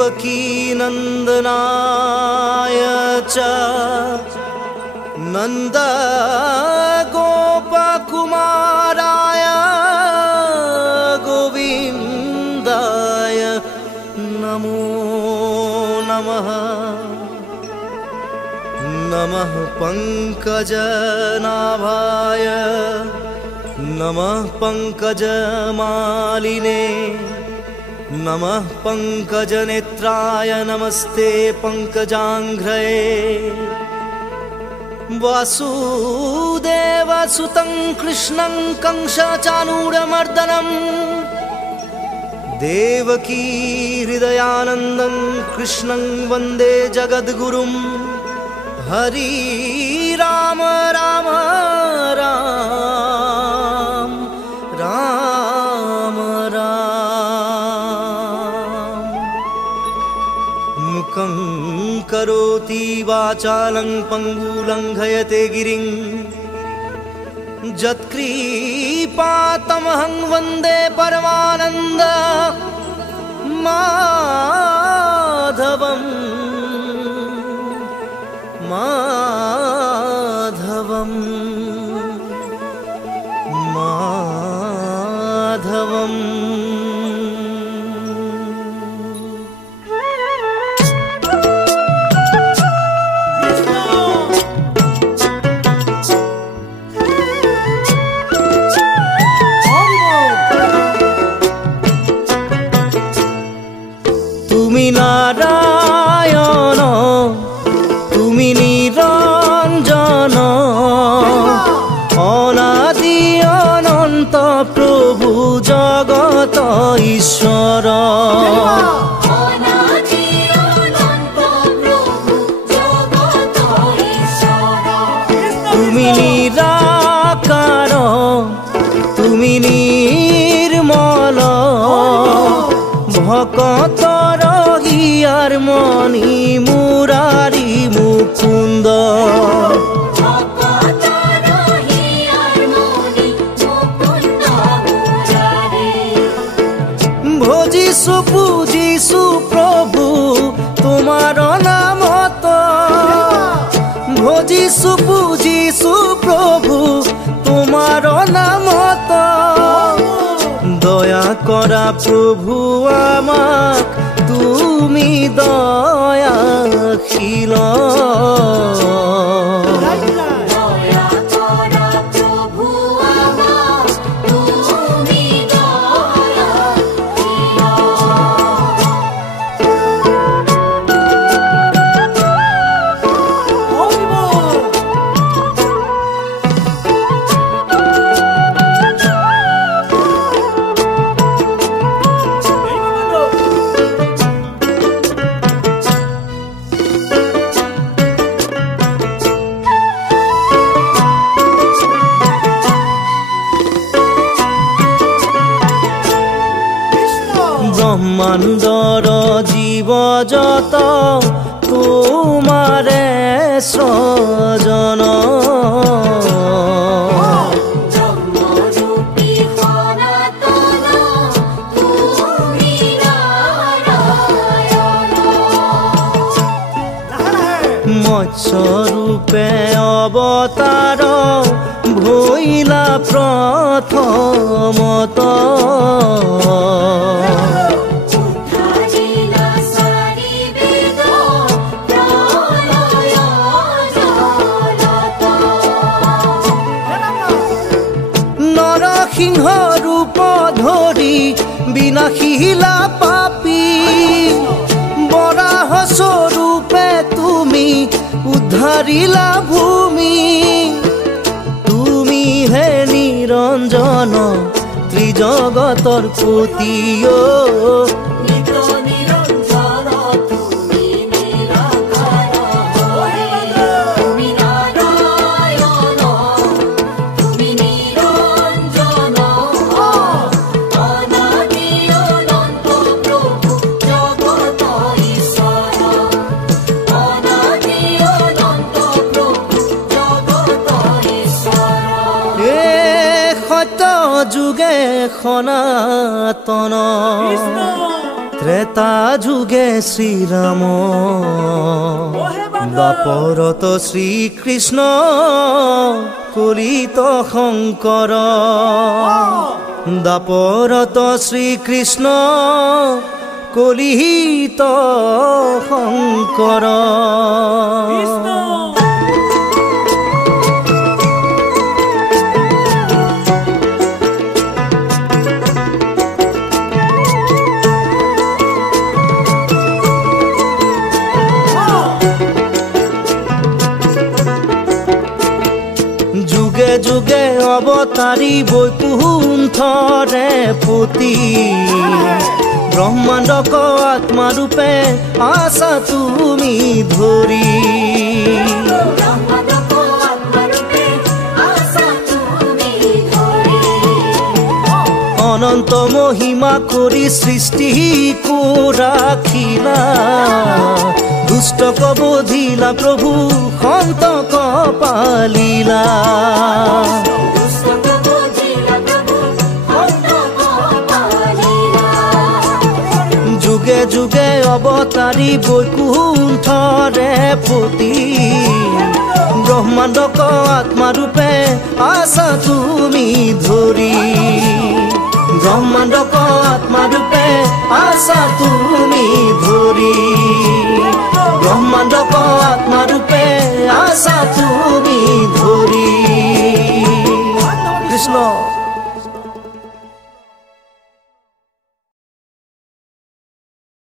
देवकी नंदनाय च नंद गोपकुमाराय गोविंदाय नमो नमः। नमः पंकजनाभाय नमः पंकजमालिने नमः पंकजनेत्राय नमस्ते पंकजांघ्रये। वासुदेवसुतं कृष्णं कंसचाणूरमर्दनं देवकी हृदयानन्दं कृष्णं वन्दे जगद्गुरुं। हरि राम राम राम राम राम। मुखं करोति वाचालं पङ्गुलङ्घयते गिरिं यत्कृपातमहं वन्दे परमानन्द माधवम् माधवम् माधवम्। तुमी नारायण तुमी निरंजन अनादि अनंत प्रभु जगत ईश्वर। तुमी निराकार तुमी निर्मल भक्तर हियार मणि मुरारी मुकुंद। भजिसु पूजिसु प्रभु तुम्हार नाम तो भजिसु पूजिसु प्रभु तुम्हार नाम तो। दया करा प्रभु आमाक तुमी दयाशील। ब्रह्मांडर जीव जत तुमारे सृजन। मत्स्य रूपे अवतार भइला प्रथमत। सिंह रूप धरी विनाशिला पापी बराह स्वरूपे तुमी उद्धारिला भूमि। तुमी हे निरंजन त्रिजगतर पति जुगे सनातन ত্রেতা যুগে শ্রীরাম দ্বাপরত শ্রীকৃষ্ণ কলিত শঙ্কৰ দ্বাপৰত শ্ৰীকৃষ্ণ কলিত শঙ্কৰ যুগে যুগে অবতাৰী বৈকুণ্ঠৰে পতি ব্ৰহ্মাণ্ডক আত্মাৰূপে আছা তুমি ধৰি অনন্ত মহিমা কৰি সৃষ্টি ৰাখিলা দুষ্টক বোধিলা প্ৰভু সন্তক পালিলা যুগে যুগে অবতাৰী বৈকুণ্ঠৰে পতি ব্ৰহ্মাণ্ডক আত্মাৰূপে আছা তুমি ধৰি ব্ৰহ্মাণ্ডক আত্মাৰূপে আছা তুমি ধৰি ব্ৰহ্মাণ্ডক আত্মাৰূপে আছা তুমি